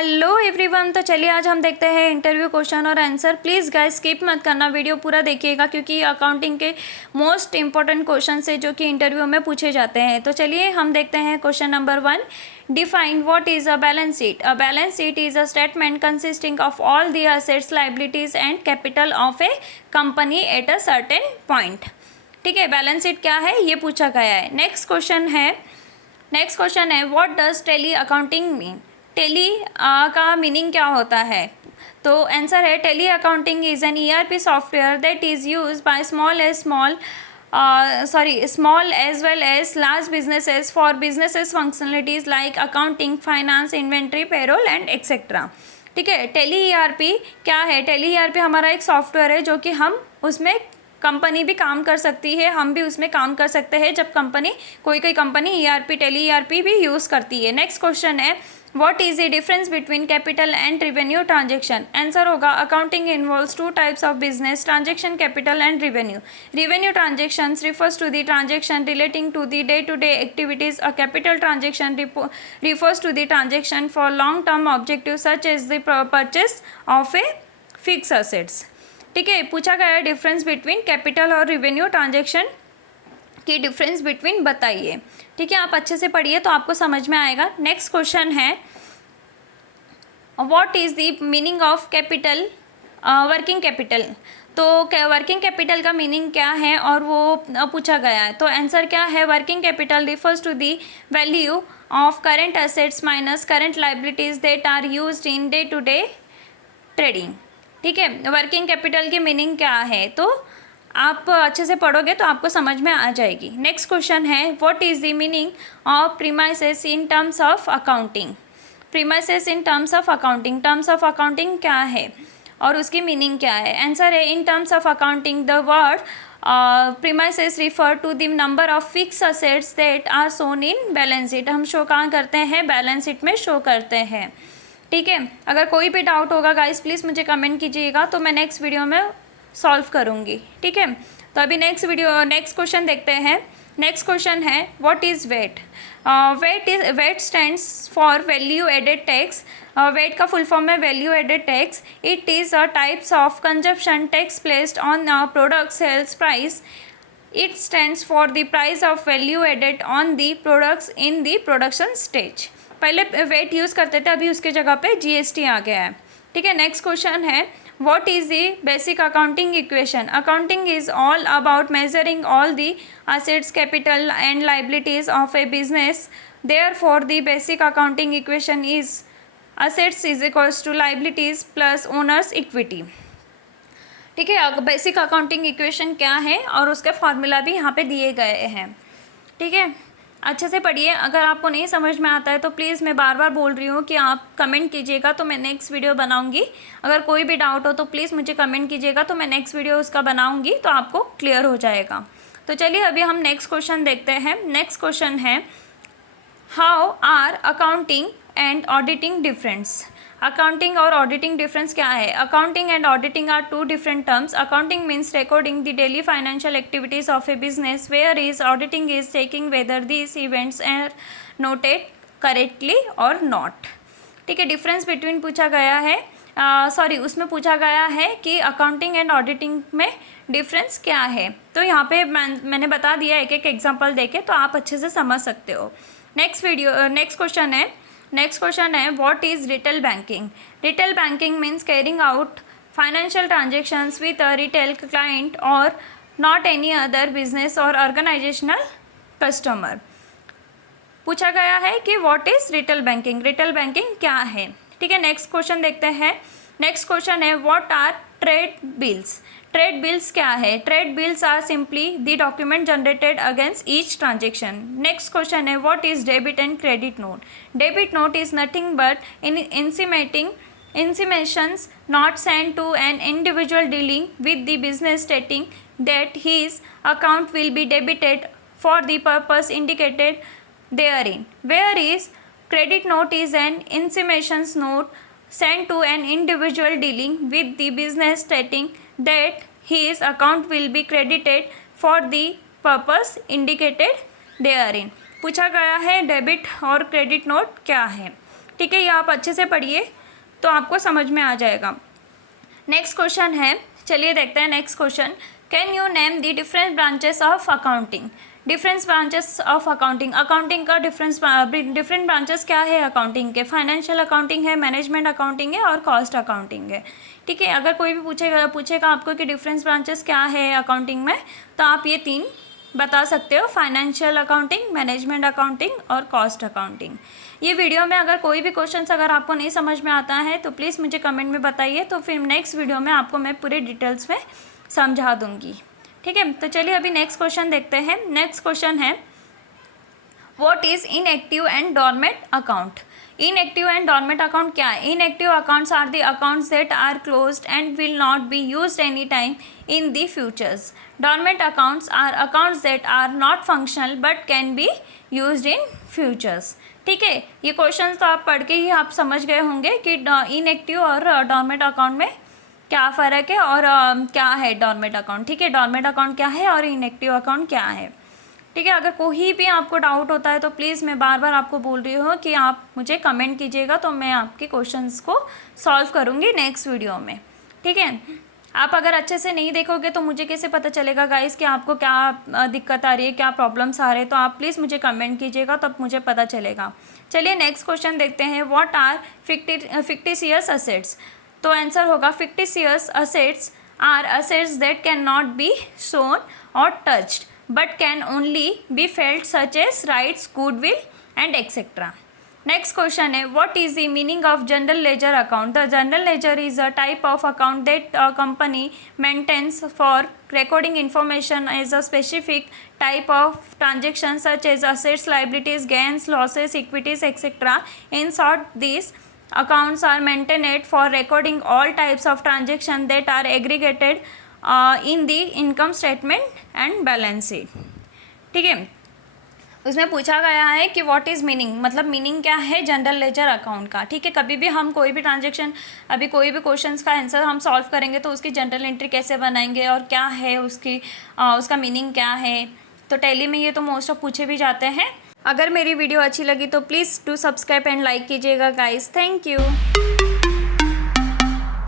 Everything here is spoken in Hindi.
Hello everyone. तो चलिए आज हम देखते हैं इंटरव्यू क्वेश्चन और आंसर। प्लीज़ गाइस स्किप मत करना, वीडियो पूरा देखिएगा क्योंकि अकाउंटिंग के मोस्ट इंपॉर्टेंट क्वेश्चन है जो कि इंटरव्यू में पूछे जाते हैं। तो चलिए हम देखते हैं question number 1। Define what is a balance sheet. A balance sheet is a statement consisting of all the assets, liabilities and capital of A company at a certain point. ठीक है, बैलेंस शीट क्या है ये पूछा गया है। नेक्स्ट क्वेश्चन है what does Tally accounting mean. Tally का मीनिंग क्या होता है? तो आंसर है Tally accounting is an ERP software that is used by small as well as large businesses for businesses functionalities like accounting, finance, inventory, payroll and etcetera. ठीक है, टेली ERP क्या है? टेली ERP हमारा एक सॉफ्टवेयर है जो कि हम उसमें कंपनी भी काम कर सकती है, हम भी उसमें काम कर सकते हैं जब कोई कंपनी ERP टेली ERP भी यूज़ करती है। नेक्स्ट क्वेश्चन है what is the difference between capital and revenue transaction. Answer होगा accounting involves two types of business transaction, capital and revenue. Revenue transaction refers to the transaction relating to the day-to-day activities. A capital transaction refers to the transaction for long-term objectives such as the purchase of a fixed assets. ठीक है, पूछा गया है डिफरेंस बिटवीन कैपिटल और रिवेन्यू ट्रांजेक्शन की डिफरेंस बिटवीन बताइए। ठीक है, आप अच्छे से पढ़िए तो आपको समझ में आएगा। नेक्स्ट क्वेश्चन है what is the meaning of capital, working capital. तो वर्किंग कैपिटल का मीनिंग क्या है और वो पूछा गया है। तो आंसर क्या है? Working capital refers to the value of current assets minus current liabilities that are used in day to day trading. ठीक है, वर्किंग कैपिटल की मीनिंग क्या है तो आप अच्छे से पढ़ोगे तो आपको समझ में आ जाएगी। नेक्स्ट क्वेश्चन है what is the meaning of premises in terms of accounting. Premises in terms of accounting, terms of accounting क्या है और उसकी मीनिंग क्या है? आंसर है in terms of accounting the word premises refer to the number of fix assets that are shown in balance sheet. हम शो कहाँ करते हैं? बैलेंस शीट में शो करते हैं। ठीक है, अगर कोई भी डाउट होगा गाइस प्लीज़ मुझे कमेंट कीजिएगा तो मैं नेक्स्ट वीडियो में सॉल्व करूँगी। ठीक है, तो अभी नेक्स्ट क्वेश्चन देखते हैं। नेक्स्ट क्वेश्चन है what is VAT. VAT stands for value added tax. वेट का फुल फॉर्म है value added tax. It is a types of consumption tax placed on product sales price. It stands for the price of value added on the products in the production stage. पहले वेट यूज़ करते थे, अभी उसके जगह पे GST आ गया है। ठीक है, नेक्स्ट क्वेश्चन है what is the basic accounting equation. Accounting is all about measuring all the assets, capital and liabilities of a business. Therefore, the basic accounting equation is assets is equals to liabilities plus owner's equity. ठीक है, बेसिक अकाउंटिंग इक्वेशन क्या है और उसके फार्मूला भी यहाँ पे दिए गए हैं। ठीक है, अच्छे से पढ़िए। अगर आपको नहीं समझ में आता है तो प्लीज़ मैं बार बार बोल रही हूँ कि आप कमेंट कीजिएगा तो मैं नेक्स्ट वीडियो बनाऊँगी। अगर कोई भी डाउट हो तो प्लीज़ मुझे कमेंट कीजिएगा तो मैं नेक्स्ट वीडियो उसका बनाऊँगी तो आपको क्लियर हो जाएगा। तो चलिए अभी हम नेक्स्ट क्वेश्चन देखते हैं। नेक्स्ट क्वेश्चन है how are accounting and auditing difference. Accounting और ऑडिटिंग डिफरेंस क्या है? Accounting and auditing are two different terms. Accounting means recording the daily financial activities of a business, whereas auditing is checking whether these events are noted correctly or not. ठीक है, डिफरेंस बिटवीन पूछा गया है, उसमें पूछा गया है कि अकाउंटिंग एंड ऑडिटिंग में डिफरेंस क्या है। तो यहाँ पे मैंने बता दिया एक एक एग्जांपल देके तो आप अच्छे से समझ सकते हो। नेक्स्ट क्वेश्चन है what is retail banking. Retail banking means carrying out financial transactions with a retail client और नॉट एनी अदर बिजनेस और ऑर्गेनाइजेशनल कस्टमर। पूछा गया है कि what is retail banking, retail banking क्या है। ठीक है, नेक्स्ट क्वेश्चन देखते हैं। नेक्स्ट क्वेश्चन है what are trade bills. Trade bills क्या है? Trade bills are simply the document generated against each transaction. Next question है what is debit and credit note. Debit note is nothing but intimations not sent to an individual dealing with the business stating that his account will be debited for the purpose indicated therein, whereas credit note is an intimations note sent to an individual dealing with the business stating that his account will be credited for the purpose indicated therein. पूछा गया है डेबिट और क्रेडिट नोट क्या है। ठीक है, ये आप अच्छे से पढ़िए तो आपको समझ में आ जाएगा। नेक्स्ट क्वेश्चन है, चलिए देखते हैं next question. Can you name the different branches of accounting. Different branches of accounting, accounting का डिफरेंट ब्रांचेस क्या है अकाउंटिंग के? फाइनेंशियल अकाउंटिंग है, मैनेजमेंट अकाउंटिंग है और कॉस्ट अकाउंटिंग है। ठीक है, अगर कोई भी पूछेगा आपको कि डिफरेंस ब्रांचेस क्या है अकाउंटिंग में, तो आप ये 3 बता सकते हो, फाइनेंशियल अकाउंटिंग, मैनेजमेंट अकाउंटिंग और कॉस्ट अकाउंटिंग। ये वीडियो में अगर कोई भी क्वेश्चन अगर आपको नहीं समझ में आता है तो प्लीज़ मुझे कमेंट में बताइए, तो फिर नेक्स्ट वीडियो में आपको मैं पूरे डिटेल्स में समझा दूंगी। ठीक है, तो चलिए अभी नेक्स्ट क्वेश्चन देखते हैं। नेक्स्ट क्वेश्चन है, what is inactive and dormant account. Inactive and dormant account क्या है? Inactive accounts are the accounts that are closed and will not be used any time in the futures. Dormant accounts are accounts that are not functional but can be used in futures. ठीक है, ये क्वेश्चन तो आप पढ़ के ही आप समझ गए होंगे कि इनएक्टिव और डॉर्मेंट अकाउंट में क्या फ़र्क है और क्या है डॉर्मेंट अकाउंट। ठीक है, डॉर्मेंट अकाउंट क्या है और इनएक्टिव अकाउंट क्या है। ठीक है, अगर कोई भी आपको डाउट होता है तो प्लीज़ मैं बार बार आपको बोल रही हूँ कि आप मुझे कमेंट कीजिएगा, तो मैं आपके क्वेश्चंस को सॉल्व करूँगी नेक्स्ट वीडियो में। ठीक है, आप अगर अच्छे से नहीं देखोगे तो मुझे कैसे पता चलेगा गाइस कि आपको क्या दिक्कत आ रही है, क्या प्रॉब्लम्स आ रहे हैं। तो आप प्लीज़ मुझे कमेंट कीजिएगा, तब मुझे पता चलेगा। चलिए नेक्स्ट क्वेश्चन देखते हैं, व्हाट आर फिक्टिशियस असेट्स। तो आंसर होगा, fictitious assets are assets that can not be shown और touched but can only be felt, such as rights, goodwill and etc. Next question है, what is the meaning of general ledger account? The general ledger is a type of account that a company maintains for recording information as a specific type of transactions such as assets, liabilities, gains, losses, equities, etc. In short, these accounts are maintained for recording all types of transactions that are aggregated in the income statement and balance sheet. ठीक है, उसमें पूछा गया है कि व्हाट इज़ मीनिंग, मतलब मीनिंग क्या है जनरल लेजर अकाउंट का। ठीक है, कभी भी हम कोई भी ट्रांजेक्शन, अभी कोई भी क्वेश्चंस का आंसर हम सॉल्व करेंगे तो उसकी जनरल एंट्री कैसे बनाएंगे और क्या है उसका मीनिंग क्या है, तो टैली में ये तो मोस्ट ऑफ पूछे भी जाते हैं। अगर मेरी वीडियो अच्छी लगी तो please do subscribe and like कीजिएगा गाइस। Thank you.